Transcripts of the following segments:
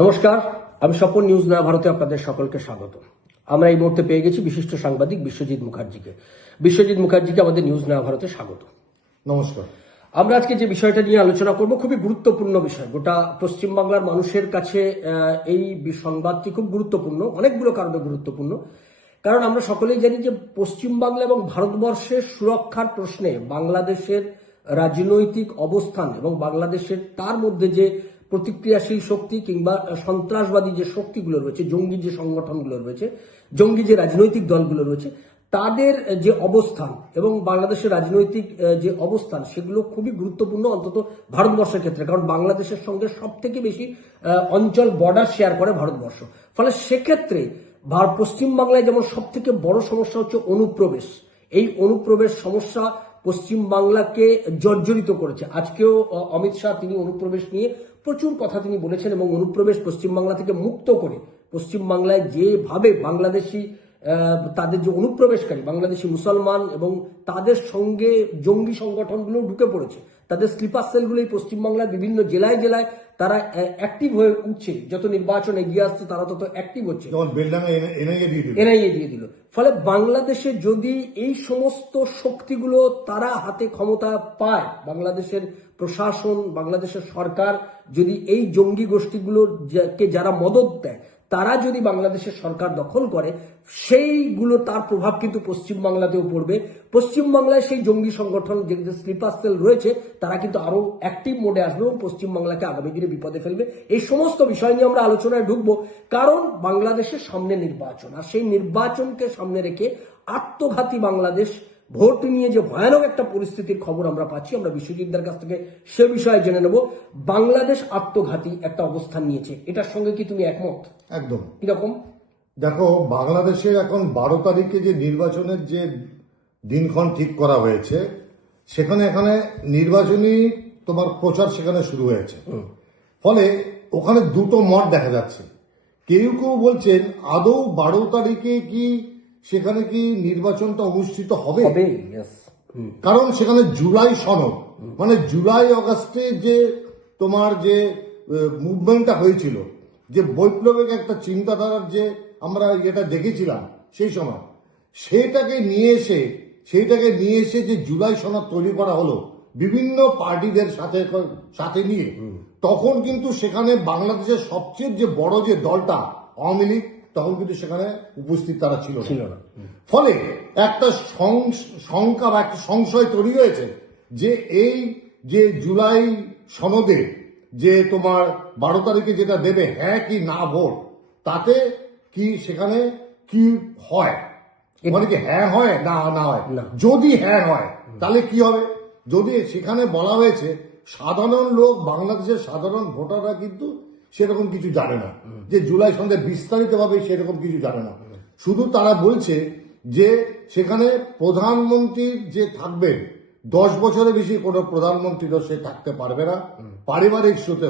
নমস্কার, আমি স্বপন নিউজ নয়া ভারতে আপনাদের সকলকে স্বাগত। আমরা এই মুহূর্তে পেয়ে গেছি বিশিষ্ট সাংবাদিক বিশ্বজিৎ মুখার্জিকে। বিশ্বজিৎ মুখার্জিকে আমাদের নিউজ নয়া ভারতে স্বাগত। নমস্কার। আমরা আজকে যে বিষয়টা নিয়ে আলোচনা করব খুবই গুরুত্বপূর্ণ বিষয়। গোটা পশ্চিমবাংলার মানুষের কাছে এই সংবাদটি খুব গুরুত্বপূর্ণ, অনেকগুলো কারণে গুরুত্বপূর্ণ। কারণ আমরা সকলেই জানি যে পশ্চিমবাংলা এবং ভারতবর্ষের সুরক্ষার প্রশ্নে বাংলাদেশের রাজনৈতিক অবস্থান এবং বাংলাদেশের তার মধ্যে যে প্রতিক্রিয়াশীল শক্তি কিংবা সন্ত্রাসবাদী যে শক্তিগুলো রয়েছে, জঙ্গি যে সংগঠনগুলো রয়েছে, জঙ্গি যে রাজনৈতিক দলগুলো রয়েছে, তাদের যে অবস্থান এবং বাংলাদেশের রাজনৈতিক যে অবস্থান সেগুলো খুবই গুরুত্বপূর্ণ, অন্তত ভারতবর্ষের ক্ষেত্রে। কারণ বাংলাদেশের সঙ্গে সব থেকে বেশি অঞ্চল বর্ডার শেয়ার করে ভারতবর্ষ। ফলে সেক্ষেত্রে পশ্চিমবাংলায় যেমন সব থেকে বড় সমস্যা হচ্ছে অনুপ্রবেশ। এই অনুপ্রবেশ সমস্যা পশ্চিমবাংলাকে জর্জরিত করেছে। আজকেও অমিত শাহ তিনি অনুপ্রবেশ নিয়ে প্রচুর কথা তিনি বলেছেন এবং অনুপ্রবেশ পশ্চিমবাংলা থেকে মুক্ত করে পশ্চিমবাংলায় যেভাবে বাংলাদেশি তাদের যে অনুপ্রবেশকারী বাংলাদেশি মুসলমান এবং তাদের সঙ্গে জঙ্গি সংগঠনগুলো ঢুকে পড়েছে, তাদের স্লিপার সেলগুলো এই পশ্চিমবাংলার বিভিন্ন জেলায় জেলায় তারা অ্যাক্টিভ হয়ে উঠছে। যত নির্বাচন এগিয়ে আসছে তারা তত অ্যাক্টিভ হচ্ছে, এনআইএ দিয়ে দিল। ফলে বাংলাদেশে যদি এই সমস্ত শক্তিগুলো তারা হাতে ক্ষমতা পায়, বাংলাদেশের প্রশাসন, বাংলাদেশের সরকার যদি এই জঙ্গি গোষ্ঠীগুলোকে যারা মদত দেয় তারা যদি বাংলাদেশের সরকার দখল করে, সেইগুলো তার প্রভাব কিন্তু পশ্চিমবাংলাতেও পড়বে। পশ্চিমবাংলায় সেই জঙ্গি সংগঠন যে স্লিপার সেল রয়েছে তারা কিন্তু আরো অ্যাক্টিভ মোডে আসবে এবং পশ্চিমবাংলাকে আগামী দিনে বিপদে ফেলবে। এই সমস্ত বিষয় নিয়ে আমরা আলোচনায় ঢুকবো, কারণ বাংলাদেশের সামনে নির্বাচন, আর সেই নির্বাচনকে সামনে রেখে আত্মঘাতী বাংলাদেশ ভোট নিয়ে যে ভয়ানক একটা পরিস্থিতির খবর আমরা পাচ্ছি, আমরা বিশ্বজিৎদার কাছ থেকে সে বিষয়ে জেনে নেব। বাংলাদেশ আত্মঘাতী একটা অবস্থান নিয়েছে, এটার সঙ্গে কি তুমি একমত? একদম। কিরকম? দেখো, বাংলাদেশে এখন 12 তারিখে যে নির্বাচনের যে দিনক্ষণ ঠিক করা হয়েছে, সেখানে এখানে নির্বাচনী তোমার প্রচার সেখানে শুরু হয়েছে। ফলে ওখানে দুটো মত দেখা যাচ্ছে। কেউ কেউ বলছেন আদৌ 12 তারিখে কি সেখানে কি নির্বাচনটা অনুষ্ঠিত হবে, কারণ সেখানে জুলাই সনদ, মানে জুলাই অগাস্টে যে তোমার যে মুভমেন্টটা হয়েছিল, যে বৈপ্লবিক একটা চিন্তাধারার যে আমরা এটা দেখেছিলাম সেই সময়, সেইটাকে নিয়ে এসে যে জুলাই সনদ তৈরি করা হলো বিভিন্ন পার্টিদের সাথে নিয়ে, তখন কিন্তু সেখানে বাংলাদেশের সবচেয়ে যে বড় যে দলটা আওয়ামী লীগ, তখন কিন্তু সেখানে উপস্থিত তারা ছিল না। ফলে একটা শঙ্কা বা একটা সংশয় তৈরি হয়েছে যে এই যে জুলাই সনদে যে তোমার 12 তারিখে যেটা দেবে, হ্যাঁ কি না ভোট, তাতে কি সেখানে কি হয়, মানে কি হ্যাঁ হয় না হয়। যদি হ্যাঁ হয় তাহলে কি হবে? যদি সেখানে বলা হয়েছে সাধারণ লোক, বাংলাদেশের সাধারণ ভোটাররা কিন্তু সেরকম কিছু জানে না, যে জুলাই সনদে বিস্তারিত ভাবে সেরকম কিছু জানে না। শুধু তারা বলছে যে সেখানে প্রধানমন্ত্রীর যে থাকবেন 10 বছরের বেশি কোনো প্রধানমন্ত্রীরও সে থাকতে পারবে না, পারিবারিক সূত্রে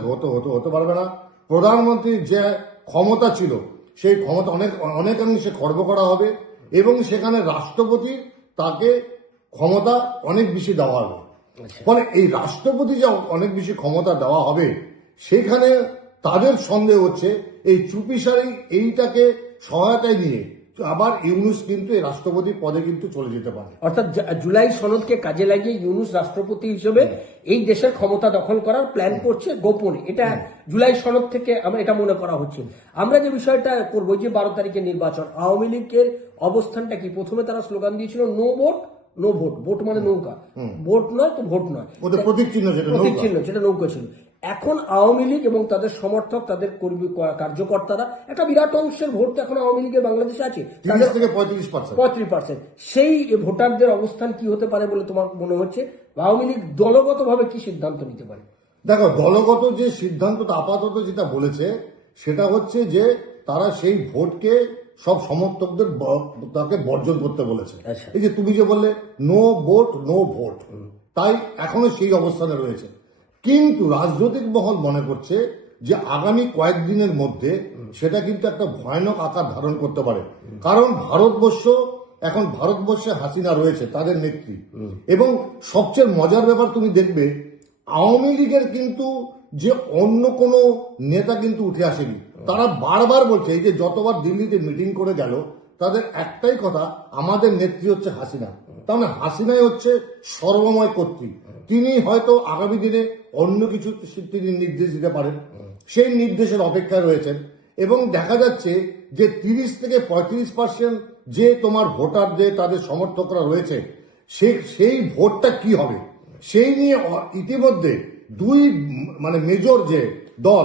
হতে পারবে না। প্রধানমন্ত্রীর যে ক্ষমতা ছিল সেই ক্ষমতা অনেকাংশে খর্ব করা হবে এবং সেখানে রাষ্ট্রপতি তাকে ক্ষমতা অনেক বেশি দেওয়া হবে। ফলে এই রাষ্ট্রপতি যে অনেক বেশি ক্ষমতা দেওয়া হবে, সেখানে তাদের সন্দেহ হচ্ছে এই চুপিসারি এইটাকে সহায়তায় নিয়ে আবার ইউনুস কিন্তু এই রাষ্ট্রপতি পদে কিন্তু চলে যেতে পারে। অর্থাৎ জুলাই সনদকে কাজে লাগিয়ে ইউনুস রাষ্ট্রপতি হিসেবে এই দেশের ক্ষমতা দখল করার প্ল্যান করছে গোপনে। এটা জুলাই সনদ থেকে আমরা এটা মনে করা হচ্ছে। আমরা যে বিষয়টা করবো, যে 12 তারিখে নির্বাচন, আওয়ামী লীগের অবস্থানটা কি? প্রথমে তারা স্লোগান দিয়েছিল no vote no vote, vote মানে নৌকা, ভোট নয় তো ভোট নয়, প্রতীক চিহ্ন যেটা নৌকা ছিল। এখন আওয়ামী লীগ এবং তাদের সমর্থক, তাদের কর্মী কার্যকর্তারা, একটা বিরাট অংশের ভোট এখন আওয়ামী লীগের বাংলাদেশে আছে, 35%। সেই ভোটারদের অবস্থান কি হতে পারে বলে তোমার মনে হচ্ছে? আওয়ামী লীগ দলগত ভাবে কি সিদ্ধান্ত নিতে পারে? দেখো, দলগত যে সিদ্ধান্তটা আপাতত যেটা বলেছে সেটা হচ্ছে যে তারা সেই ভোটকে সব সমর্থকদের তাকে বর্জন করতে বলেছে। এই যে তুমি যে বললে নো ভোট নো ভোট, তাই এখনো সেই অবস্থানে রয়েছে। কিন্তু রাজনৈতিক মহল মনে করছে যে আগামী কয়েকদিনের মধ্যে সেটা কিন্তু একটা ভয়ানক আকার ধারণ করতে পারে, কারণ ভারতবর্ষে হাসিনা রয়েছে, তাদের নেত্রী। এবং সবচেয়ে মজার ব্যাপার তুমি দেখবে, আওয়ামী লীগের কিন্তু যে অন্য কোনো নেতা কিন্তু উঠে আসেনি। তারা বারবার বলছে, এই যে যতবার দিল্লিতে মিটিং করে গেল, তাদের একটাই কথা, আমাদের নেত্রী হচ্ছে হাসিনা। তার মানে হাসিনাই হচ্ছে সর্বময় কর্ত্রী। তিনি হয়তো আগামী দিনে অন্য কিছু তিনি নির্দেশ দিতে পারেন, সেই নির্দেশের অপেক্ষায় রয়েছেন। এবং দেখা যাচ্ছে যে 30 থেকে 35% যে তোমার ভোটার, যে তাদের সমর্থকরা রয়েছে, সেই ভোটটা কি হবে সেই নিয়ে ইতিমধ্যে দুই মানে মেজর যে দল,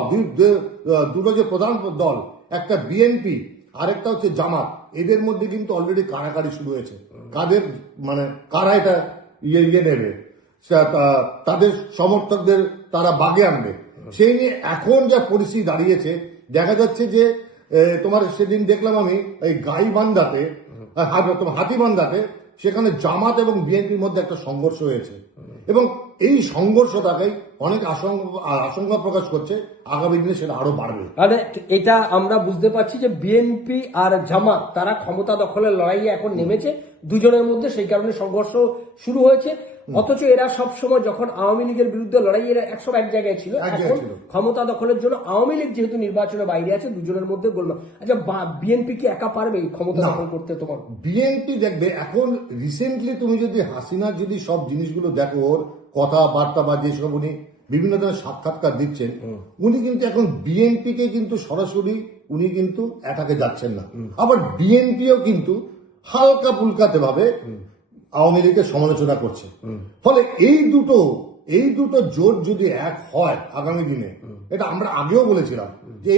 দুটো যে প্রধান দল, একটা বিএনপি আরেকটা হচ্ছে জামাত, এদের মধ্যে কিন্তু অলরেডি কারাকারি শুরু হয়েছে। কাদের মানে কারা এটা ইয়ে নেবে, তাদের সমর্থকদের তারা বাগে আনবে, সেই নিয়ে এখন যা পরিস্থিতি দাঁড়িয়েছে, দেখা যাচ্ছে যে তোমার সেদিন দেখলাম আমি এই গাইবান্ধাতে, তোমার হাতিবান্ধাতে, সেখানে জামাত এবং বিএনপির মধ্যে একটা সংঘর্ষ হয়েছে। এবং এই সংঘর্ষটাকেই অনেক আশঙ্কা প্রকাশ করছে আগামী দিনে সেটা আরো বাড়বে। মানে এটা আমরা বুঝতে পারছি যে বিএনপি আর জামাত তারা ক্ষমতা দখলের লড়াইয়ে এখন নেমেছে দুজনের মধ্যে, সেই কারণে সংঘর্ষ শুরু হয়েছে। অথচ এরা সব সময় যখন আওয়ামী লীগের বিরুদ্ধে লড়াই, এরা এক জায়গায় ছিল। এখন ক্ষমতা দখলের জন্য আওয়ামী লীগ যেহেতু নির্বাচনের বাইরে আছে, দুজনের মধ্যে গোলমাল। আচ্ছা, বিএনপি কি একা পারবে এই ক্ষমতা দখল করতে? তোমার বিএনপি দেখবে এখন রিসেন্টলি তুমি যদি হাসিনার যদি সব জিনিসগুলো দেখো, ওর কথাবার্তা বা যেসব উনি বিভিন্ন ধরনের সাক্ষাৎকার দিচ্ছেন, উনি কিন্তু এখন বিএনপি কে কিন্তু সরাসরি উনি কিন্তু অ্যাটাকে যাচ্ছেন না। আবার বিএনপিও কিন্তু হালকা ফুলকাতে ভাবে আওয়ামী লীগের সমালোচনা করছে। ফলে এই দুটো জোট যদি এক হয় আগামী দিনে, এটা আমরা আগেও বলেছিলাম যে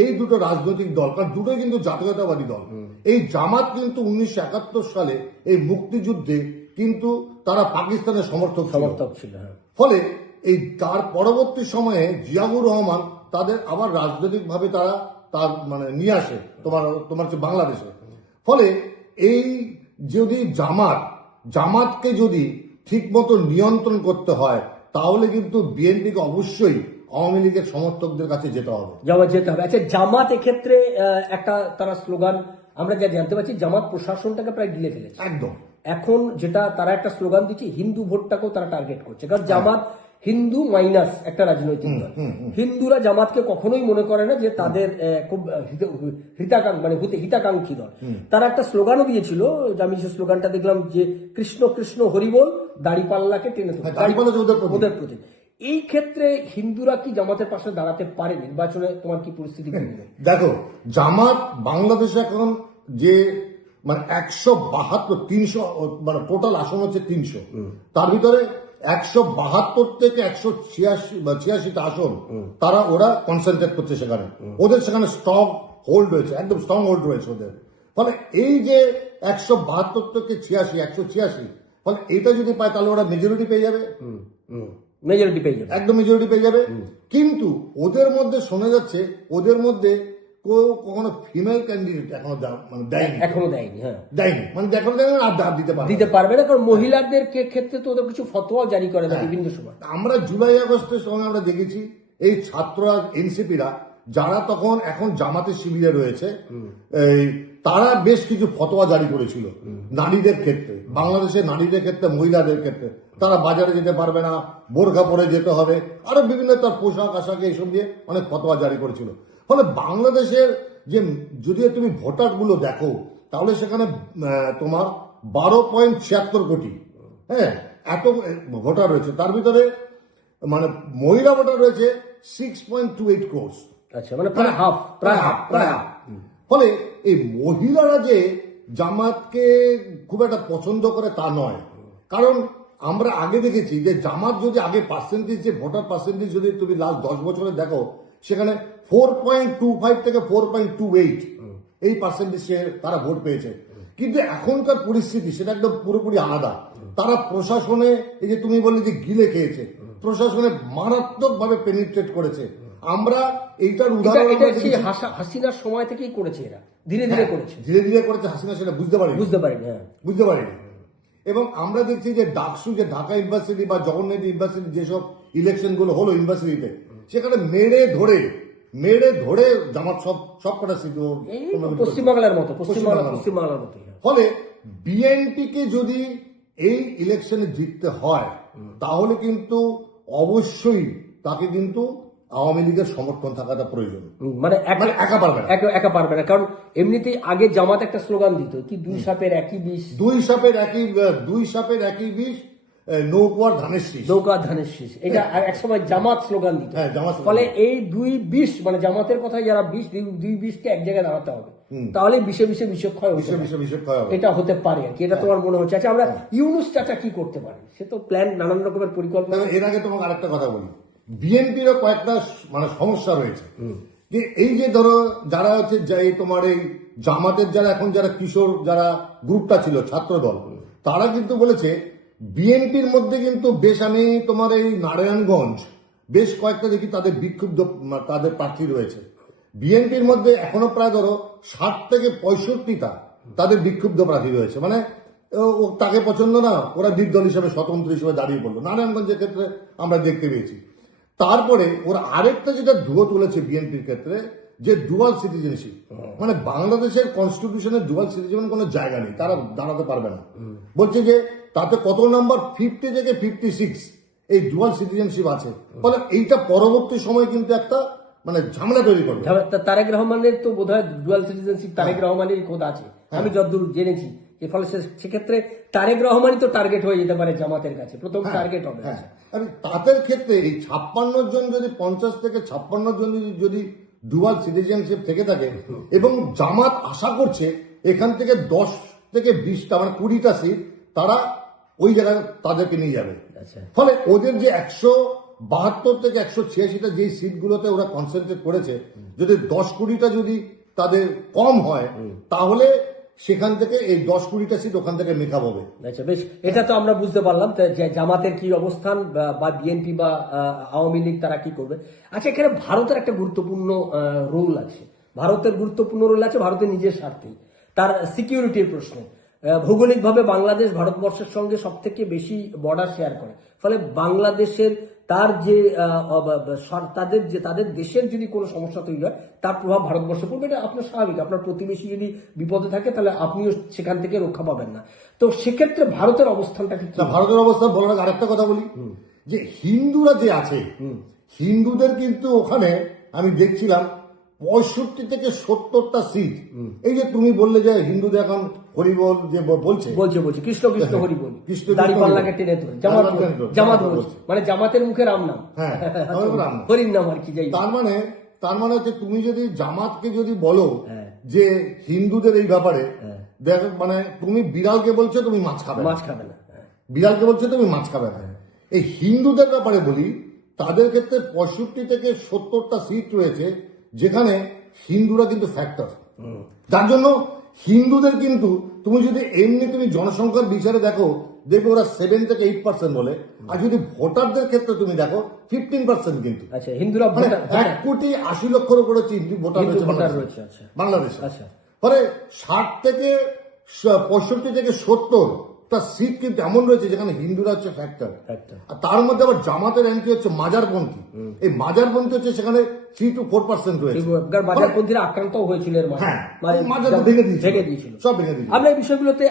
এই দুটো রাজনৈতিক দল, কারণ দুটোই কিন্তু জাতীয়তাবাদী দল। এই জামাত কিন্তু 1971 সালে এই মুক্তিযুদ্ধে কিন্তু তারা পাকিস্তানের সমর্থক ছিল। ফলে এই তার পরবর্তী সময়ে জিয়াউর রহমান তাদের আবার রাজনৈতিক ভাবে তার মানে নিয়ে আসে তোমার হচ্ছে বাংলাদেশে। ফলে এই যদি জামাতকে যদি ঠিক মতো নিয়ন্ত্রণ করতে হয়, তাহলে কিন্তু বিএনপিকে অবশ্যই আওয়ামী লীগের সমর্থকদের কাছে যেতে হবে। আচ্ছা, জামাত এক্ষেত্রে একটা তারা স্লোগান আমরা যা জানতে পারছি, জামাত প্রশাসনটাকে প্রায় গিলে ফেলেছে একদম। এখন যেটা তারা একটা স্লোগান দিচ্ছে, হিন্দু ভোটটাকেও তারা টার্গেট করছে। কারণ জামাত হিন্দু মাইনাস একটা রাজনৈতিক দল। হিন্দুরা জামাতকে কখনোই মনে করে না যে তাদের খুব হিতাকাঙ্ক্ষী দল। তারা একটা স্লোগানও দিয়েছিল, আমি যে স্লোগানটা দেখলাম যে কৃষ্ণ কৃষ্ণ হরিবোল, দাড়িপাল্লাকে টেনে ওদের প্রতি। এই ক্ষেত্রে হিন্দুরা কি জামাতের পাশে দাঁড়াতে পারে? নির্বাচনে তোমার কি পরিস্থিতি? দেখো, জামাত বাংলাদেশে এখন যে মানে 172 মানে টোটাল আসন হচ্ছে 300, তার ভিতরে 172 থেকে 186টা আসন ওরা কনসেন্ট্রেট করছে সেখানে। ওদের সেখানে স্ট্রং হোল্ড রয়েছে, একদম স্ট্রং হোল্ড রয়েছে ওদের। ফলে এই যে 172 থেকে 186, ফলে এটা যদি পায় তাহলে ওরা মেজরিটি পেয়ে যাবে, একদম মেজরিটি পেয়ে যাবে। কিন্তু ওদের মধ্যে শোনা যাচ্ছে, ওদের মধ্যে কখনো ফিমেল ক্যান্ডিডেট এখনো দেয়নি, মানে আর দিতে পারবে না, কারণ মহিলাদের ক্ষেত্রে তো ওদের কিছু ফতোয়া জারি করে না বিভিন্ন সময়। আমরা জুলাই আগস্টের সময় আমরা দেখেছি এই ছাত্ররা, এনসিপিরা যারা তখন এখন জামাতের শিবিরে রয়েছে, তারা বেশ কিছু ফতোয়া জারি করেছিল নারীদের ক্ষেত্রে, বাংলাদেশের নারীদের ক্ষেত্রে, মহিলাদের ক্ষেত্রে। তারা বাজারে যেতে পারবে না, বোরখা পরে যেতে হবে, আরো বিভিন্ন তার পোশাক আশাক এইসব দিয়ে অনেক ফতোয়া জারি করেছিল। ফলে বাংলাদেশের যে যদি তুমি ভোটার গুলো দেখো, তাহলে সেখানে তোমার 12.76 কোটি এত ভোটার রয়েছে। তার ভিতরে মানে মহিলা ভোটার রয়েছে 6.28 crores। আচ্ছা, মানে প্রায় হাফ। ফলে এই মহিলারা যে জামাতকে খুব একটা পছন্দ করে তা নয়, কারণ আমরা আগে দেখেছি যে জামাত যদি আগে পার্সেন্টেজ, যে ভোটার পার্সেন্টেজ যদি তুমি লাস্ট 10 বছরে দেখো, সেখানে 4.25 থেকে 4.28 এই পার্সেন্টেজে তারা ভোট পেয়েছে। কিন্তু এখনকার পরিস্থিতি সেটা একদম পুরোপুরি আলাদা। তারা প্রশাসনে, এই যে তুমি বললে যে গিলে খেয়েছে, প্রশাসনে মারাত্মক ভাবে পেনিট্রেট করেছে। আমরা এইটার উদাহরণ হাসিনার সময় থেকেই করেছে, এরা ধীরে ধীরে করেছে হাসিনা, সেটা বুঝতে পারিনি। এবং আমরা দেখছি যে ডাকসু, যে ঢাকা ইউনিভার্সিটি বা জগন্নাথ ইউনিভার্সিটি যেসব ইলেকশন গুলো হলো ইউনিভার্সিটিতে, সেখানে মেরে ধরে জামাত সব কটা সিট পশ্চিমবাংলার মতো। ফলে বিএনপি কে যদি এই ইলেকশনে জিততে হয়, তাহলে কিন্তু অবশ্যই তাকে কিন্তু আওয়ামী লীগের সমর্থন থাকাটা প্রয়োজন। মানে মানে একা পারবে না। একা পারবে না, কারণ এমনিতেই আগে জামাত একটা স্লোগান দিত কি, দুই সাপের একই বিষ, দুই সাপের একই বিষ, নৌকার ধানের শীষ। নৌকা ধানের শীষ, এটা একসময় জামাত স্লোগান দিত। হ্যাঁ, জামাত স্লোগান। ফলে এই দুই বিষ মানে জামাতের কথায় যারা বিষ, দুই বিষকে এক জায়গায় দাঁড়াতে হবে, তাহলে বিষে বিষক্ষয় বিষক্ষয় হবে। এটা হতে পারে আর কি, এটা তোমার মনে হচ্ছে। আচ্ছা, আমরা ইউনুস চাচা কি করতে পারি? সে তো প্ল্যান, নানান রকমের পরিকল্পনা। এর আগে তোমাকে আরেকটা কথা বলি, বিএনপিরও কয়েকটা মানে সমস্যা রয়েছে। যে এই যে ধরো যারা হচ্ছে যে তোমার এই জামাতের যারা এখন যারা কিশোর যারা গ্রুপটা ছিল ছাত্র দল, তারা কিন্তু বলেছে বিএনপির মধ্যে কিন্তু বেশ, আমি তোমার এই নারায়ণগঞ্জ বেশ কয়েকটা দেখি তাদের বিক্ষুব্ধ তাদের প্রার্থী রয়েছে। বিএনপির মধ্যে এখনো প্রায় ধরো 60 থেকে 65টা তাদের বিক্ষুব্ধ প্রার্থী রয়েছে। মানে তাকে পছন্দ না, ওরা নির্দল হিসেবে স্বতন্ত্র হিসেবে দাঁড়িয়ে পড়লো নারায়ণগঞ্জের ক্ষেত্রে আমরা দেখতে পেয়েছি। তারপরে ওরা আরেকটা যেটা ধুয়ো তুলেছে বিএনপির ক্ষেত্রে, যে ডুয়াল সিটিজেনশিপ, মানে বাংলাদেশের কনস্টিটিউশনে ডুয়াল সিটিজেন কোনো জায়গা নেই, তারা দাঁড়াতে পারবে না। বলছে যে তাতে কত নাম্বার 50 থেকে 56 এই ডুয়াল সিটিজেনশিপ আছে। ফলে এইটা পরবর্তী সময় কিন্তু একটা মানে ঝামেলা তৈরি করবে। তারেক রহমানের তো বোধহয় ডুয়াল সিটিজেনশিপ তারেক রহমানের খোদ আছে, আমি যতদূর জেনেছি। এর ফলে সেক্ষেত্রে তারেক রহমানই তো টার্গেট হয়ে যেতে পারে জামাতের কাছে, প্রথম টার্গেট হবে। তাদের ক্ষেত্রে এই 56 জন যদি 50 থেকে 56 জন যদি ডুয়াল সিটিজেনশিপ থেকে থাকে, এবং জামাত আশা করছে এখান থেকে 10 থেকে 20টা মানে 20টা সিট তারা ওই জায়গায় তাদেরকে নিয়ে যাবে। ফলে ওদের যে 172 থেকে 186টা যেই সিটগুলোতে ওরা কনসেন্ট্রেট করেছে, যদি 10-20টা যদি তাদের কম হয়, তাহলে সেখান থেকে এই 10-20টা সিট ওখান থেকে মেকআপ হবে। আচ্ছা, বেশ, এটা তো আমরা বুঝতে পারলাম যে জামাতের কি অবস্থান, বা বিএনপি বা আওয়ামী লীগ তারা কি করবে। আচ্ছা, এখানে ভারতের একটা গুরুত্বপূর্ণ রোল আছে, ভারতের নিজের স্বার্থেই, তার সিকিউরিটির প্রশ্নে। ভৌগোলিকভাবে বাংলাদেশ ভারতবর্ষের সঙ্গে সব থেকে বেশি বর্ডার শেয়ার করে, ফলে বাংলাদেশের তাদের দেশের যদি কোনো সমস্যা তৈরি হয়, তার প্রভাব ভারতবর্ষে পড়বে। এটা আপনার স্বাভাবিক, আপনার প্রতিবেশী যদি বিপদে থাকে তাহলে আপনিও সেখান থেকে রক্ষা পাবেন না। তো সেক্ষেত্রে ভারতের অবস্থানটা কি? ভারতের অবস্থান বলার আগে আরেকটা কথা বলি, যে হিন্দুরা যে আছে, হিন্দুদের কিন্তু ওখানে আমি দেখছিলাম 65 থেকে 70টা সিট। এই যে তুমি বললে যে হিন্দুদের এখন হরিবল যে বলছে কৃষ্ণ কৃষ্ণ হরিবল, দাড়িপাল্লাকে টেনে ধরে জামাত বলছে, মানে জামাতের মুখে রাম নাম, হরির নাম আর কি। যাই তার মানে হচ্ছে তুমি যদি জামাতকে যদি বলো যে হিন্দুদের এই ব্যাপারে দেখ, মানে তুমি বিড়ালকে বলছো তুমি মাছ খাবে না, বিড়ালকে বলছো তুমি মাছ খাবে না। এই হিন্দুদের ব্যাপারে বলি, তাদের ক্ষেত্রে 65 থেকে 70টা সিট রয়েছে যেখানে হিন্দুরা কিন্তু ফ্যাক্টর, যার জন্য হিন্দুদের কিন্তু তুমি যদি এমনি তুমি জনসংখ্যার বিচারে দেখো, দেখবে ওরা 7 থেকে 8% বলে, আর যদি ভোটারদের ক্ষেত্রে তুমি দেখো 15% কিন্তু। আচ্ছা, হিন্দুরা 1,80,00,000 উপরে ভোটার রয়েছে বাংলাদেশে। ফলে 60 থেকে 65 থেকে 70টা সিট কিন্তু এমন রয়েছে যেখানে হিন্দুরা হচ্ছে ফ্যাক্টর। আর তার মধ্যে আবার জামাতের এন্ট্রি হচ্ছে মাজারপন্থী, এই মাজারপন্থী হচ্ছে সেখানে 3 to 4% রয়েছে। মাজারপন্থীরা আক্রান্ত হয়েছিল, ভেঙে দিয়েছিল, সব ভেঙে দিয়েছিল। আমরা এই বিষয়গুলোতে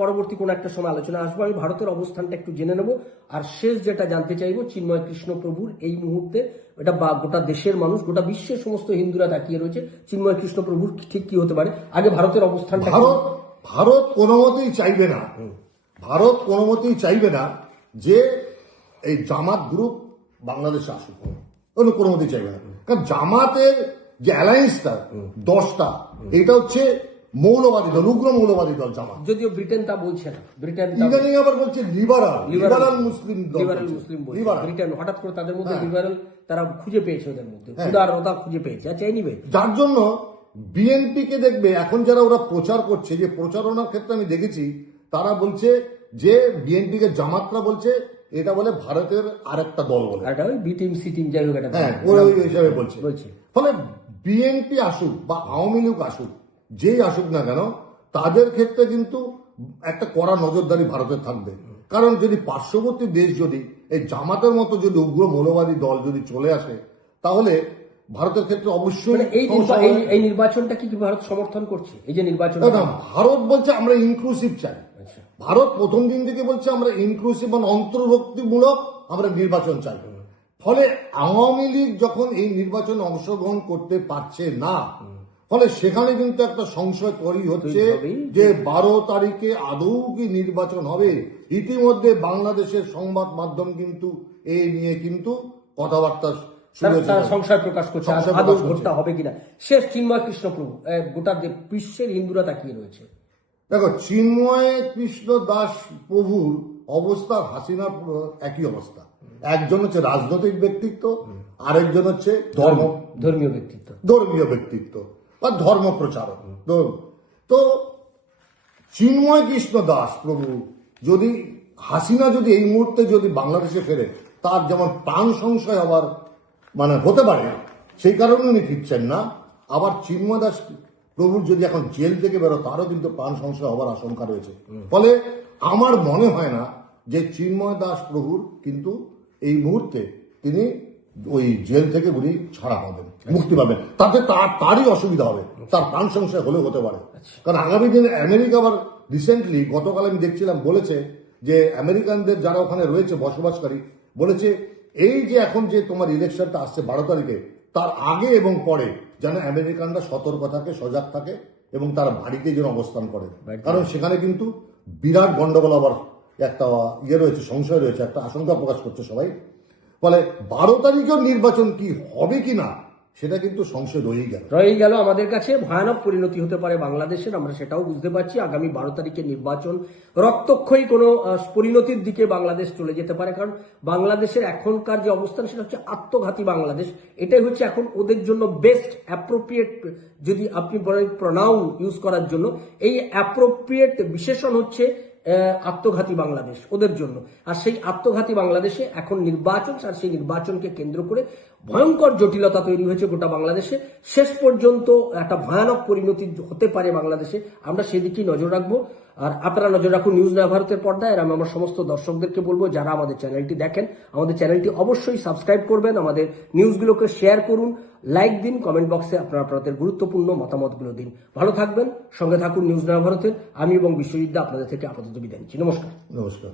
পরবর্তী কোন একটা সময় আলোচনা আসবো। আমি ভারতের অবস্থানটা একটু জেনে নেব, আর শেষ যেটা জানতে চাইবো, চিন্ময় কৃষ্ণ প্রভুর এই মুহূর্তে, এটা গোটা দেশের মানুষ, গোটা বিশ্বের সমস্ত হিন্দুরা তাকিয়ে রয়েছে, চিন্ময় কৃষ্ণ প্রভুর ঠিক কি হতে পারে। আগে ভারতের অবস্থানটা, ভারত কোনো মতেই চাইবে না যে এই জামাত গ্রুপ বাংলাদেশে আসুক, কোনো মতেই চাইবে না। কারণ জামাতের যে অ্যালায়েন্সটা 10টা, এটা হচ্ছে মৌলবাদী দল, উগ্র মৌলবাদী দল জামাত। যদিও ব্রিটেন তা বলছে না, ইদানিং আবার বলছে লিবারাল মুসলিম দল, ব্রিটেন হঠাৎ করে তাদের মধ্যে লিবারাল তারা খুঁজে পেয়েছে, ওদের মধ্যে উদারতা খুঁজে পেয়েছে। আচ্ছা, এনিওয়ে, যার জন্য বিএনপি কে দেখবে এখন যারা ওরা প্রচার করছে, যে প্রচারণার ক্ষেত্রে আমি দেখেছি তারা বলছে যে বিএনপি কে জামাতরা বলছে এটা বলে ভারতের আরেকটা দল বলে, বি টিম সি টিম যাই হোক, ওই হিসাবে বলছে। ফলে বিএনপি আসুক বা আওয়ামী লীগ আসুক, যেই আসুক না কেন, তাদের ক্ষেত্রে কিন্তু একটা কড়া নজরদারি ভারতের থাকবে। কারণ যদি পার্শ্ববর্তী দেশ যদি এই জামাতের মতো যদি উগ্র মৌলবাদী দল যদি চলে আসে, তাহলে ভারতের ক্ষেত্রে অবশ্যই এই নির্বাচনটা কি ভারত সমর্থন করছে? এই যে নির্বাচন, ভারত বলছে আমরা ইনক্লুসিভ চাই। ভারত প্রথম দিন থেকে বলছে আমরা ইনক্লুসিভ মানে অন্তর্ভুক্তিমূলক আমরা নির্বাচন চাই। ফলে আওয়ামী লীগ যখন এই নির্বাচনে অংশগ্রহণ করতে পারছে না, ফলে সেখানে কিন্তু একটা সংশয় তৈরি হচ্ছে যে 12 তারিখে আদৌ কি নির্বাচন হবে। ইতিমধ্যে বাংলাদেশের সংবাদ মাধ্যম কিন্তু এই নিয়ে কিন্তু কথাবার্তা সংশয় প্রকাশ করছে আদৌ ভোটটা হবে কিনা। শেষ চিন্ময় কৃষ্ণ প্রভু, গোটা বিশ্বের হিন্দুরা তাকিয়ে রয়েছে। দেখো, চিন্ময় কৃষ্ণ দাস প্রভুর অবস্থা হাসিনার একই অবস্থা। একজন হচ্ছে রাজনৈতিক ব্যক্তিত্ব, আরেকজন হচ্ছে ধর্মীয় ব্যক্তিত্ব বা ধর্ম প্রচারক। তো চিন্ময় কৃষ্ণ দাস প্রভু যদি হাসিনা যদি এই মুহূর্তে যদি বাংলাদেশে ফেরে, তার যেমন প্রাণ সংশয় আবার হতে পারে, সেই কারণে উনি ফিরছেন না। আবার চিন্ময় দাস প্রভুর যদি এখন জেল থেকে বেরো, তারও কিন্তু প্রাণ সংশয় হওয়ার আশঙ্কা রয়েছে। ফলে আমার মনে হয় না যে চিন্ময় দাস প্রভুর কিন্তু এই মুহূর্তে তিনি ওই জেল থেকে উনি ছাড়া পাবেন, মুক্তি পাবেন। তাতে তারই অসুবিধা হবে, তার প্রাণ সংশয় হলেও হতে পারে। কারণ আগামী দিনে আমেরিকা আবার রিসেন্টলি গতকাল আমি দেখছিলাম, বলেছে যে আমেরিকানদের যারা ওখানে রয়েছে বসবাসকারী, বলেছে এই যে এখন যে তোমার ইলেকশনটা আসছে 12 তারিখে, তার আগে এবং পরে যেন আমেরিকানরা সতর্ক থাকে, সজাগ থাকে এবং তার বাড়িতে যেন অবস্থান করে। কারণ সেখানে কিন্তু বিরাট গন্ডগোল আবার একটা রয়েছে, সংশয় রয়েছে, একটা আশঙ্কা প্রকাশ করছে সবাই। ফলে 12 তারিখেও নির্বাচন কি হবে কিনা সেটা কিন্তু সংশয় রয়েই গেল। আমাদের কাছে ভয়ানক পরিণতি হতে পারে বাংলাদেশের, আমরা সেটাও বুঝতে পারছি। আগামী 12 তারিখের নির্বাচন রক্তক্ষয়ী কোনো পরিণতির দিকে বাংলাদেশ চলে যেতে পারে। কারণ বাংলাদেশের এখনকার যে অবস্থান, সেটা হচ্ছে আত্মঘাতী বাংলাদেশ। এটাই হচ্ছে এখন ওদের জন্য বেস্ট অ্যাপ্রোপ্রিয়েট, যদি আপনি বলেন প্রনাউন ইউজ করার জন্য, এই অ্যাপ্রোপ্রিয়েট বিশেষণ হচ্ছে আত্মঘাতী বাংলাদেশ ওদের জন্য। আর সেই আত্মঘাতী বাংলাদেশে এখন নির্বাচন, আর সেই নির্বাচনকে কেন্দ্র করে ভয়ঙ্কর জটিলতা তৈরি হয়েছে গোটা বাংলাদেশে। শেষ পর্যন্ত একটা ভয়ানক পরিণতি হতে পারে বাংলাদেশে, আমরা সেদিকেই নজর রাখবো। আর আপনারা নজর রাখুন নিউজ নয়া ভারতের পর্দায়। আর আমি আমার সমস্ত দর্শকদেরকে বলবো, যারা আমাদের চ্যানেলটি দেখেন, আমাদের চ্যানেলটি অবশ্যই সাবস্ক্রাইব করবেন, আমাদের নিউজগুলোকে শেয়ার করুন, লাইক দিন, কমেন্ট বক্সে আপনাদের গুরুত্বপূর্ণ মতামতগুলো দিন। ভালো থাকবেন, সঙ্গে থাকুন নিউজ নয়া ভারতের। আমি এবং বিশ্বজিৎ আপনাদের থেকে আপাতত বিদায় নিচ্ছি। নমস্কার।